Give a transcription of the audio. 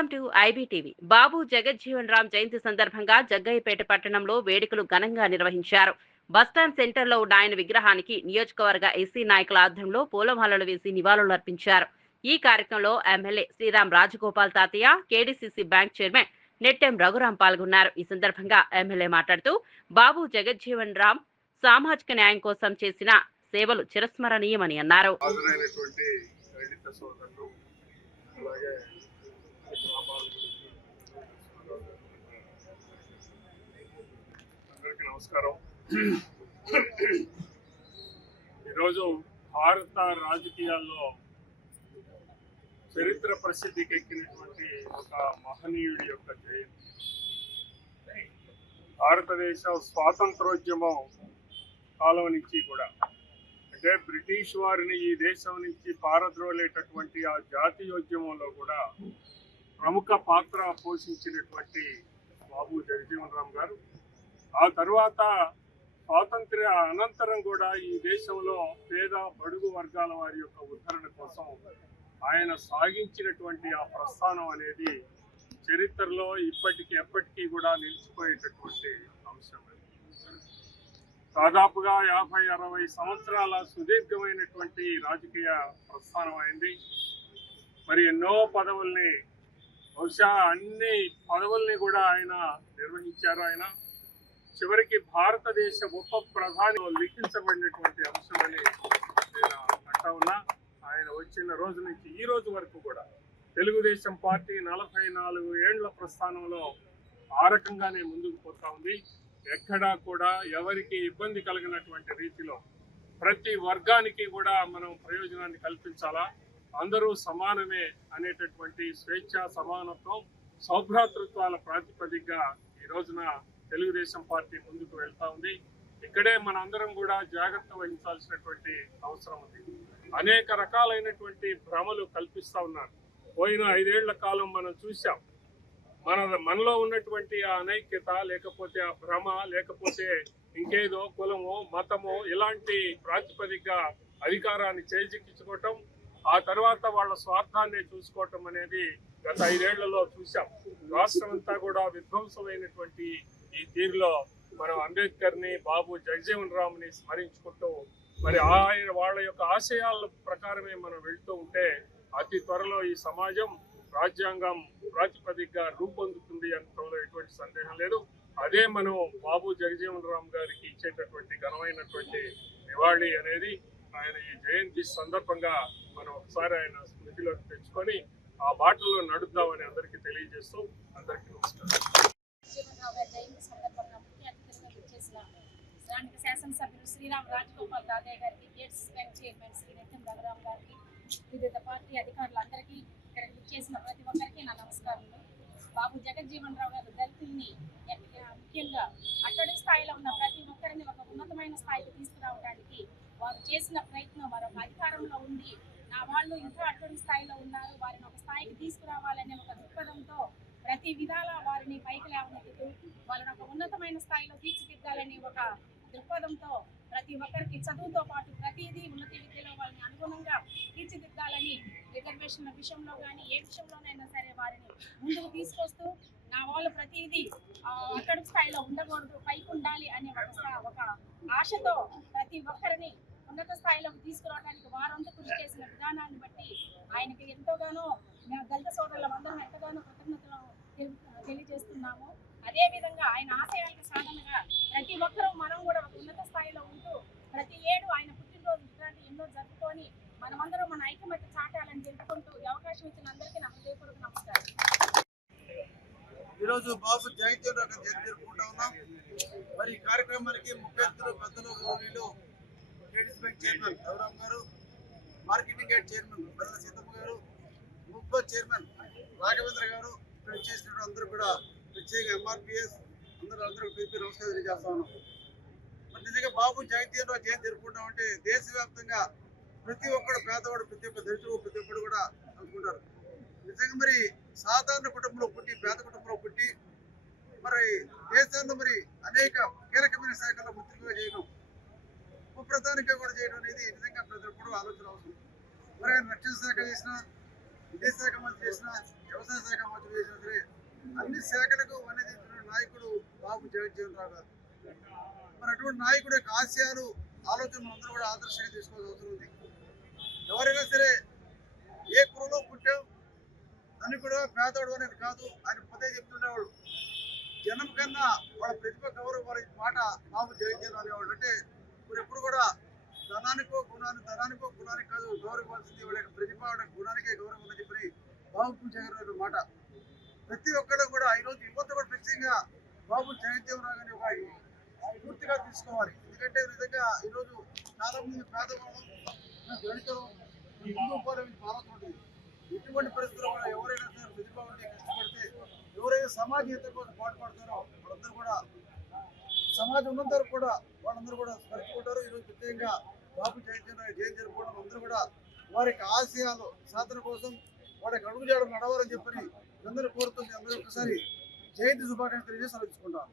Welcome to IBTV. Babu Jagjivan Ram Jayanti సందర్భంగా జగ్గయ్యపేట పట్టణంలో వేడుకలు ఘనంగా నిర్వహించారు. బస్టాండ్ సెంటర్లో ఉన్న ఆయన విగ్రహానికి నియోజకవర్గ ఎస్సీ నాయకుల ఆధ్వర్యంలో పూలమాలలు వేసి నివాళులర్పించారు. ఈ కార్యక్రమంలో ఎమ్మెల్యే శ్రీరామ్ రాజగోపాల్ తాతయ్య, KDCC bank chairman Nettem Raghuram పాల్గొన్నారు. ఈ సందర్భంగా ఎమ్మెల్యే మాట్లాడుతూ బాబు జగజ్జీవన్ రామ్ సామాజిక న్యాయం కోసం చేసిన సేవలు చిరస్మరణీయమని అన్నారు. నమస్కారం. ఈరోజు భారత రాజకీయాల్లో చరిత్ర ప్రసిద్ధికి ఎక్కినటువంటి ఒక మహనీయుడి యొక్క జయంతి. భారతదేశ స్వాతంత్రోద్యమం కాలం నుంచి కూడా, అంటే బ్రిటిష్ వారిని ఈ దేశం నుంచి పారద్రోలేటటువంటి ఆ జాతీయోద్యమంలో కూడా ప్రముఖ పాత్ర పోషించినటువంటి బాబు జగజీవన్ రామ్ గారు, ఆ తర్వాత స్వాతంత్ర్య అనంతరం కూడా ఈ దేశంలో పేద బడుగు వర్గాల వారి యొక్క ఉద్ధరణ కోసం ఆయన సాగించినటువంటి ఆ ప్రస్థానం అనేది చరిత్రలో ఎప్పటికీ కూడా నిలిచిపోయేటటువంటి అంశం. దాదాపుగా 50-60 సంవత్సరాల సుదీర్ఘమైనటువంటి రాజకీయ ప్రస్థానం అయింది. మరి ఎన్నో పదవుల్ని, బహుశా అన్ని పదవుల్ని కూడా ఆయన నిర్వహించారు. ఆయన చివరికి భారతదేశ ఉప ప్రధాని లిఖించబడినటువంటి అంశం అని నేను అంటా ఉన్నా. ఆయన వచ్చిన రోజు నుంచి ఈ రోజు వరకు కూడా తెలుగుదేశం పార్టీ 44 ఏళ్ల ప్రస్థానంలో ఆ రకంగానే ముందుకు పోతా ఉంది. ఎక్కడా కూడా ఎవరికి ఇబ్బంది కలిగినటువంటి రీతిలో ప్రతి వర్గానికి కూడా మనం ప్రయోజనాన్ని కల్పించాలా, అందరూ సమానమే అనేటటువంటి స్వేచ్ఛ, సమానత్వం, సౌభ్రాతృత్వాల ప్రాతిపదికగా ఈ రోజున తెలుగుదేశం పార్టీ ముందుకు వెళ్తా ఉంది. ఇక్కడే మనందరం కూడా జాగ్రత్త వహించాల్సినటువంటి అవసరం ఉంది. అనేక రకాలైనటువంటి భ్రమలు కల్పిస్తా ఉన్నారు. పోయిన 5 ఏళ్ల కాలం మనం చూసాం. మనలో ఉన్నటువంటి ఆ అనైక్యత, లేకపోతే ఆ భ్రమ, లేకపోతే ఇంకేదో కులమో మతమో ఇలాంటి ప్రాతిపదికగా అధికారాన్ని చేజిక్కించుకోవటం, ఆ తర్వాత వాళ్ళ స్వార్థాన్ని చూసుకోవటం అనేది గత 5 ఏళ్లలో చూసాం. రాష్ట్రం అంతా కూడా విధ్వంసమైనటువంటి ఈ తీరులో మనం అంబేద్కర్ని, బాబు జగజీవన్ రామ్ని స్మరించుకుంటూ మరి వాళ్ళ యొక్క ఆశయాల ప్రకారమే మనం వెళ్తూ ఉంటే అతి త్వరలో ఈ సమాజం రాజ్యాంగం ప్రాతిపదికగా రూపొందుతుంది అనడంలో ఎటువంటి సందేహం లేదు. అదే మనం బాబు జగజీవన్ రామ్ గారికి ఇచ్చేటటువంటి ఘనమైనటువంటి నివాళి అనేది. ఆయన ఈ జయంతి సందర్భంగా మనం ఒకసారి ఆయన స్మృతిలోకి తెచ్చుకొని ఆ బాటలో నడుద్దామని అందరికీ తెలియజేస్తూ అందరికీ నమస్కారం. స్థానిక శాసనసభ్యులు శ్రీరామ్ రాజగోపాల్ తాతయ్య గారికి, KDCC bank chairman Shri Nettem Raghuram గారికి, వివిధ పార్టీ అధికారులందరికీ, ఇక్కడ విచ్చేసిన ప్రతి ఒక్కరికి నా నమస్కారాలు. బాబు జగజ్జీవన్ రామ్ గారు దళితుల్ని ముఖ్యంగా అట్టడుగు స్థాయిలో ఉన్న ప్రతి ఒక్కరిని ఒక ఉన్నతమైన స్థాయికి తీసుకురావడానికి వారు చేసిన ప్రయత్నం, వారు ఒక అధికారంలో ఉండి నా వాళ్ళు ఇంకా అట్టడుగు స్థాయిలో ఉన్నారు, వారిని ఒక స్థాయికి తీసుకురావాలనే ఒక దృక్పథంతో ప్రతి విధాలా వారిని పైకి లేవనెత్తుతూ వాళ్ళని ఒక ఉన్నతమైన స్థాయిలో తీర్చిదిద్దాలని ఒక దృక్పథంతో ప్రతి ఒక్కరికి చదువుతో పాటు ప్రతిదీ ఉన్నత విద్యలో వాళ్ళని అనుగుణంగా తీర్చిదిద్దాలని రిజర్వేషన్ల విషయంలో కానీ ఏ విషయంలోనైనా సరే వారిని ముందుకు తీసుకొస్తూ నా వాళ్ళు ప్రతిదీ అట్టడుగు స్థాయిలో ఉండకూడదు, పైకి ఉండాలి అనే ఒక ఆశతో ప్రతి ఒక్కరిని ఉన్నత స్థాయిలోకి తీసుకురావడానికి వారంతా కృషి చేసిన విధానాన్ని బట్టి ఆయనకి ఎంతోగానో మేము దళిత సోదరులం అందరం ఎంతగానో కృతజ్ఞతలు తెలియజేస్తున్నాము. అదేవిధంగా ఆయన ఆశయాలకు సాధనగా ప్రతి ఒక్కరూ మనం కూడా ఒక ఉన్నత స్థాయిలో ఉంటూ ప్రతి ఏడు ఆయన పుట్టినరోజు ఇట్లాంటి ఎన్నో జరుపుకొని మనమందరం మన ఐకమత్య చాటాలని తెలుపుకుంటూ ఈ అవకాశం ఇచ్చిన అందరికీ నా హృదయపూర్వక నమస్కారం. ఈరోజు బాబు జయంతి జరుపుకుంటా ఉన్నాం. మరి ఈ కార్యక్రమానికి ముఖ్య అతిథులు, పెద్దలు, గౌరవనీయులు కేడీసీ బ్యాంక్ చైర్మన్ రఘురాం గారు, మార్కెటింగ్ గేట్ చైర్మన్ బెల్ల సీతమ్మ గారు, ముఖ్య చైర్మన్ రాఘవేంద్ర గారు, ఇక్కడ చేసినట్టు అందరూ కూడా ప్రత్యేక ఎంఆర్పిఎస్ అందరూ పేరు నమస్కారం తెలియజేస్తా ఉన్నాం. మరి నిజంగా బాబు జయంతి జరుపుకుంటామంటే దేశవ్యాప్తంగా ప్రతి ఒక్కడు, పేదవాడు, ప్రతి ఒక్క దళితుడు, ప్రతి ఒక్కడు కూడా అనుకుంటారు. నిజంగా మరి సాధారణ కుటుంబంలో పుట్టి, పేద కుటుంబంలో పుట్టి మరి దేశాల్లో మరి అనేక కీలకమైన శాఖల్లో మంత్రిగా చేయడం, ఉప ప్రధానిగా కూడా చేయడం అనేది నిజంగా ప్రతి ఒక్కరు ఆలోచన అవసరం. మరి ఆయన రక్షణ శాఖ చేసిన, విదేశాఖ మంత్రి చేసిన, వ్యవసాయ శాఖ మంత్రి అన్ని శాఖలకు వన్నెదించిన నాయకుడు బాబు జగజ్జీవన్ రావు గారు. మరి అటువంటి నాయకుడి యొక్క ఆశయాలు ఆలోచనలు అందరూ కూడా ఆదర్శంగా తీసుకోవాల్సిన అవసరం ఉంది. ఎవరైనా సరే ఏ కులంలో పుట్టాం ధనికుడు పేదవాడు అనేది కాదు, ఆయన పదే చెప్తుండేవాడు. జనం కన్నా వాళ్ళ ప్రతిభ గౌరవం వాళ్ళ మాట బాబు జగజ్జీవన్ అనేవాడు. అంటే ఇప్పుడు ఎప్పుడు కూడా ధనానికో గుణానికి కాదు గౌరవం ఇవ్వాల్సింది వాళ్ళ యొక్క ప్రతిభ వాళ్ళ గుణానికే గౌరవం అని చెప్పి బాబు జగన్ మాట. ప్రతి ఒక్కరు కూడా ఈరోజు యువత కూడా ఖచ్చితంగా బాబు జగజ్జీవన్ రావు గారిని ఒక పూర్తిగా తీసుకోవాలి. ఎందుకంటే నిజంగా ఈరోజు చాలా మంది పేదవాళ్ళు దళితులు హిందూ ఉపాధి పాల్గొంటుంది. ఎటువంటి పరిస్థితుల్లో కూడా ఎవరైనా సరే ప్రతిభ ఉండి కష్టపడితే ఎవరైతే సమాజ హిత కోసం పాటుపడతారో వాళ్ళందరూ కూడా సమాజం ఉన్నంత వరకు కూడా వాళ్ళందరూ కూడా స్మరించుకుంటారు. ఈరోజు ప్రత్యేకంగా బాబు జగజ్జీవన్ రావు జయంతి జరుపుకోవడం అందరూ కూడా వారి ఆశయాలు సాధన కోసం వారికి అడుగు చేయడం నడవాలని చెప్పని అందరూ కోరుతుంది. అందరూ ఒకసారి జయంతి శుభాకాంక్షలు తెలియజేసి ఆలోచించుకుంటారు.